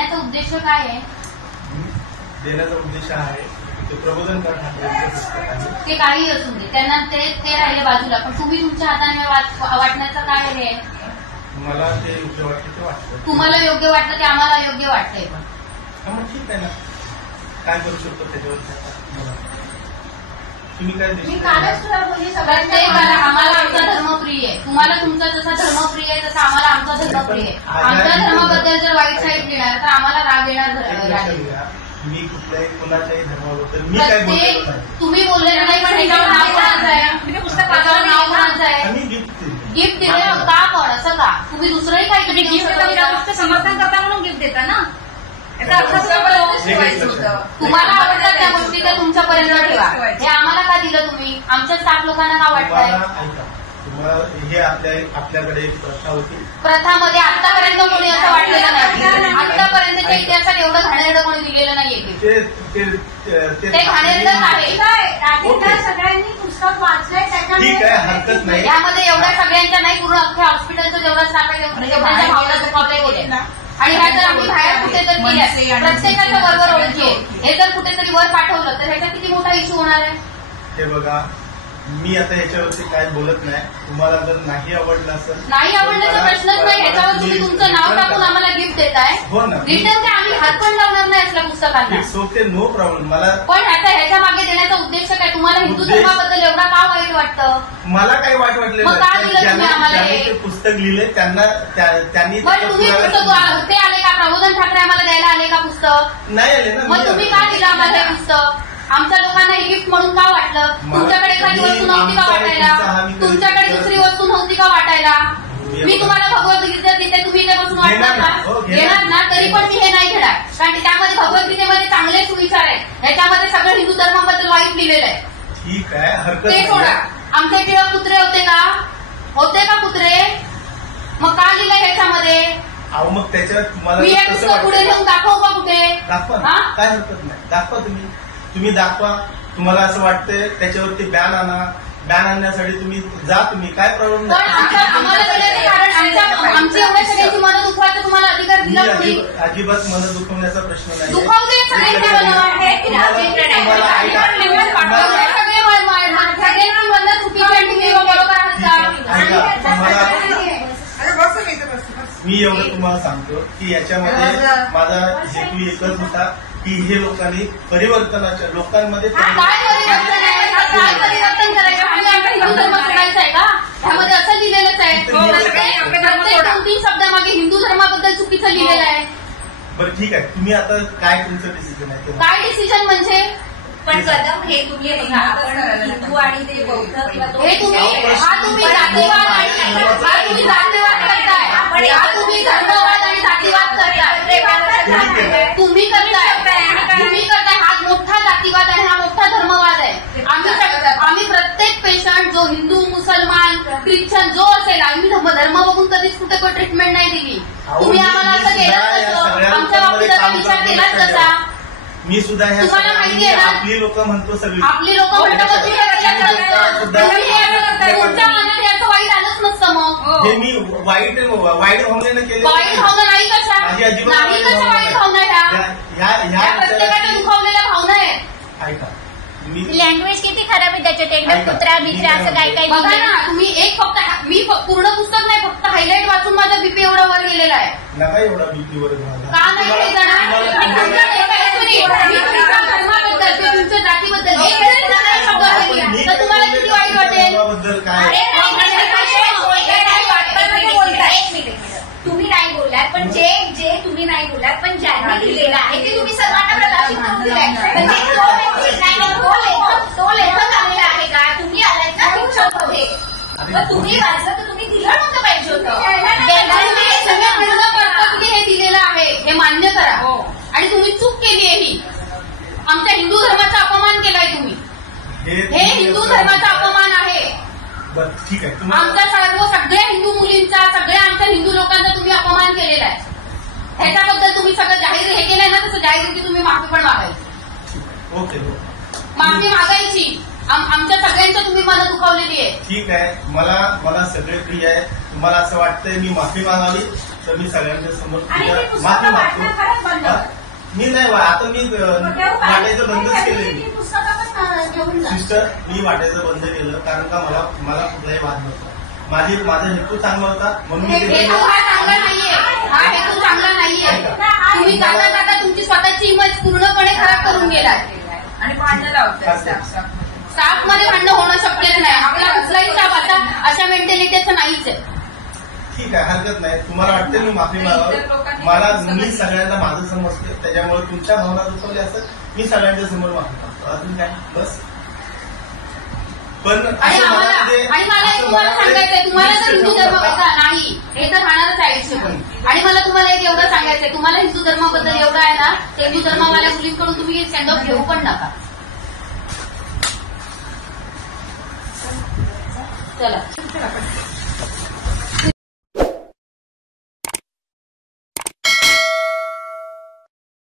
त्याचा उद्देश काय आहे? देण्याचा उद्देश आहे ते प्रबोधनकार ठाकरेंचं पुस्तक आहे. ते काही असू दे, त्यांना ते राहिले बाजूला, पण तुम्ही तुमच्या हाताने वाटण्याचं काय आहे? मला ते योग्य वाटतं ते वाटतं. तुम्हाला योग्य वाटतं ते आम्हाला योग्य वाटतंय. पण मग ठीक आहे ना, काय करू शकतो त्याच्यावर तुम्ही काय आम्हाला आमचा धर्म प्रिय आहे, तुम्हाला तुमचा जसा धर्म प्रिय आहे तसा आम्हाला आमचा धर्म प्रिय आहे. आमच्या धर्माबद्दल जर वाईट साईड घेणार तर आम्हाला राग येणार. मी कुठल्याही कोणाच्याही धर्माबद्दल मी काय बोलतो तुम्ही बोललेलं नाही, पण ह्याच्यावर नाव कोणाचं आहे? पुस्तकावर नाव कोणाचं आहे? गिफ्ट दिलं का? पण असं का? तुम्ही दुसरंही काही तुम्ही गिफ्ट समर्थन करता म्हणून गिफ्ट देता ना. तुम्हाला आवडतात त्या गोष्टी त्या तुमच्यापर्यंत ठेवा. हे आम्हाला का दिलं तुम्ही? आमच्या स्टाफ लोकांना का वाटतंय? हे आपल्याकडे एक प्रथा होती. प्रथामध्ये आतापर्यंत कोणी असं वाटलेलं नाही. आतापर्यंतच्या इतिहासात एवढं घाणेरडं कोणी दिलेलं नाहीये. ते घाणेरडंच आहे. सगळ्यांनी पुस्तक वाचलंय, ठीक आहे, हरकत नाही. यामध्ये एवढ्या सगळ्यांच्या नाही, पूर्ण अख्ख्या हॉस्पिटलचं जेवढा स्टाफ आहे तेवढ्या भावना दुखावल्या गेल्या. आणि ह्या जर आम्ही बाहेर कुठेतरी केल्या, प्रत्येकाच्या बरोबर ओळखी आहे, हे जर कुठेतरी वर पाठवलं तर ह्याचा किती मोठा इश्यू होणार आहे? हे बघा, मी आता ह्याच्यावरती काय बोलत नाही. तुम्हाला जर नाही आवडलं असेल, नाही आवडण्याचा प्रश्नच नाही. ह्याच्यावर तुम्ही तुमचं नाव टाकून आम्हाला गिफ्ट देताय. हो ना, रिटर्न काय आम्ही हात पण लावणार नाही असल्या पुस्तकांना. Okay, no problem. मला पण ह्याच्या मागे देण्याचा उद्देश काय? तुम्हाला हिंदू धर्माबद्दल एवढा का वाईट वाटतं? मला काही वाईट वाटलं मग का दिलं तुम्ही आम्हाला ते पुस्तक लिहिले त्यांनी पण तुम्ही पुस्तक ते आले का? प्रबोधन ठाकरे आम्हाला द्यायला आले का पुस्तक? नाही आले ना. मग तुम्ही का दिलं आम्हाला हे पुस्तक? आमच्या लोकांना हे गिफ्ट म्हणून का वाटलं? तुमच्याकडे एखादी वस्तू नव्हती का वाटायला? तुमच्याकडे दुसरी वस्तू नव्हती का वाटायला? मी तुम्हाला भगवद्गीता देते, तुम्ही इथे बसून वाटणार ना? घेणार ना? तरी पण मी हे नाही घेणार, कारण त्यामध्ये भगवद्गीतेमध्ये चांगले सुविचार आहेत. ह्याच्यामध्ये सगळं हिंदू धर्माबद्दल वाईट लिहिलेलं आहे. ठीक आहे, हरकत ते सोडा. आमच्या टिळक कुत्रे होते का? होते का कुत्रे? मग का लिहिलं ह्याच्यामध्ये? मग त्याच्यात तुम्हाला मी हे पुस्तक पुढे घेऊन दाखवू का कुठे? दाखवा, काय हरकत नाही. दाखवा तुम्ही दाखवा. तुम्हाला असं वाटतंय त्याच्यावरती बॅन आणा. बॅन आणण्यासाठी तुम्ही काय प्रॉब्लेम नाही. आम्हाला कारण आमची एवढ्या सगळ्यांची मनं दुखवायचं तुम्हाला अधिकार दिला नाही. अजिबात मनं दुखवण्याचा प्रश्न नाही. दुखवते सगळ्यांची मनं मी एवढं तुम्हाला सांगतो की याच्यामध्ये माझा हेतू एकच होता की हे लोकांनी परिवर्तनाच्या लोकांमध्ये काय परिवर्तन करायचं? हिंदू धर्म सोडायचा आहे का? ह्यामध्ये असं लिहिलेलंच आहे. प्रत्येक 2-3 शब्दामागे हिंदू धर्माबद्दल चुकीचं लिहिलेलं आहे. बरं ठीक आहे, तुम्ही आता काय तुमचं डिसिजन आहे? काय डिसिजन म्हणजे? पण कदम हे तुम्ही हिंदू आणि ते बौद्ध किंवा हे तुम्ही जातीवाद करताय. तुम्ही धर्मवाद आणि जातीवाद करताय. तुम्ही करताय. हा मोठा जातीवाद आहे, हा मोठा धर्मवाद आहे. आम्ही प्रत्येक पेशंट जो हिंदू, मुसलमान, ख्रिश्चन जो असेल, आम्ही धर्म बघून कधीच कुठे कोण ट्रीटमेंट नाही दिली. तुम्ही आम्हाला असं केलं कसं? आमच्या बाबतीत असा विचार केलाच कसा? मी सुद्धा तुम्हाला माहिती आहे ना, आपली लोक म्हणतो सगळी आपली लोक म्हणतात तुमच्या मनात याचं वाईट आलंच नसतं. मग हे मी वाईट भावनेनं केलं. वाईट भावना नाही कशा? नाही कशा वाईट भावना ह्या प्रत्येकाच्या दुखावलेल्या भावना आहेत. ऐका, लँग्वेज किती खराब आहे त्याच्यात. एकदम कुत्रा बित्रा असं काय बघा ना. तुम्ही मी पूर्ण पुस्तक नाही, फक्त हायलाईट वाचून माझा बीपी एवढा वर गेलेला आहे. नका एवढा बीपी वर का नाही हे जाणार? धर्माबद्दल किंवा तुमच्या जातीबद्दल तर तुम्हाला किती वाईट वाटेल? तुम्ही नाही बोललात, पण जे तुम्ही नाही बोललात, पण ज्यांनी लिहिलेलं आहे ते तुम्ही सर्वांना प्रकाशित करून दिलाय. तो लेखक आलेला आहे का? तुम्ही आलात ना तुमच्यामध्ये, तर तुम्ही वाचलं तर तुम्ही दिलं नव्हतं पाहिजे होतं. हे दिलेलं आहे हे मान्य करा. आणि तुम्ही चूक केली आहे ही. आमच्या हिंदू धर्माचा अपमान केलाय तुम्ही. हे हिंदू धर्माचा अपमान आहे. ठीक आहे, आमच्या सगळ्या हिंदू मुलींचा, सगळ्या आमच्या हिंदू लोकांचा तुम्ही अपमान केलेला आहे. ह्याच्याबद्दल तुम्ही सगळं जाहीर हे केलंय ना, तसं जाहीर तुम्ही माफी पण मागायची. ओके, माफी मागायची. आमच्या सगळ्यांच्या तुम्ही मला दुखावलेली आहे. ठीक आहे, मला सगळे प्रिय आहे. तुम्हाला असं वाटतंय मी माफी मागावी तर मी सगळ्यांच्या समोर माफी मागतो. मी नाही आता मी वाटायचं बंदच केलं मी. पुस्तकात घेऊन जा. सिस्टर मी वाटायचं बंद केलं कारण का मला कुठलाही वाद नव्हता. माझा हेतू चांगला होता म्हणून मी हेतू हा चांगला नाहीये. हा हेतू चांगला नाहीये. तुम्ही जाता जाता तुमची स्वतःची इमेज पूर्णपणे खराब करून गेलात आणि भांडणं लावतात. स्टाफमध्ये भांडणं होणं शक्यच नाही. आपला कुठलाही स्टाफ आता अशा मेंटॅलिटीचं नाहीच आहे. ठीक आहे, हरकत नाही. तुम्हाला वाटते मी माफी मागावं. मला मी सगळ्यांना माझं समजते, त्याच्यामुळे तुमच्या भावना दुखवल्या असं मी सगळ्यांच्या समोर माफी मागतो. अजून काय बस. पण आणि मला एक तुम्हाला सांगायचंय, तुम्हाला जर हिंदू धर्म नाही हे तर राहणारच आयुष्यभर. आणि मला तुम्हाला एक एवढं सांगायचंय, तुम्हाला हिंदू धर्माबद्दल एवढं आहे ना, हिंदू धर्मावाल्या मुलींकडून तुम्ही स्टँड ऑफ घेऊ पण नका. चला.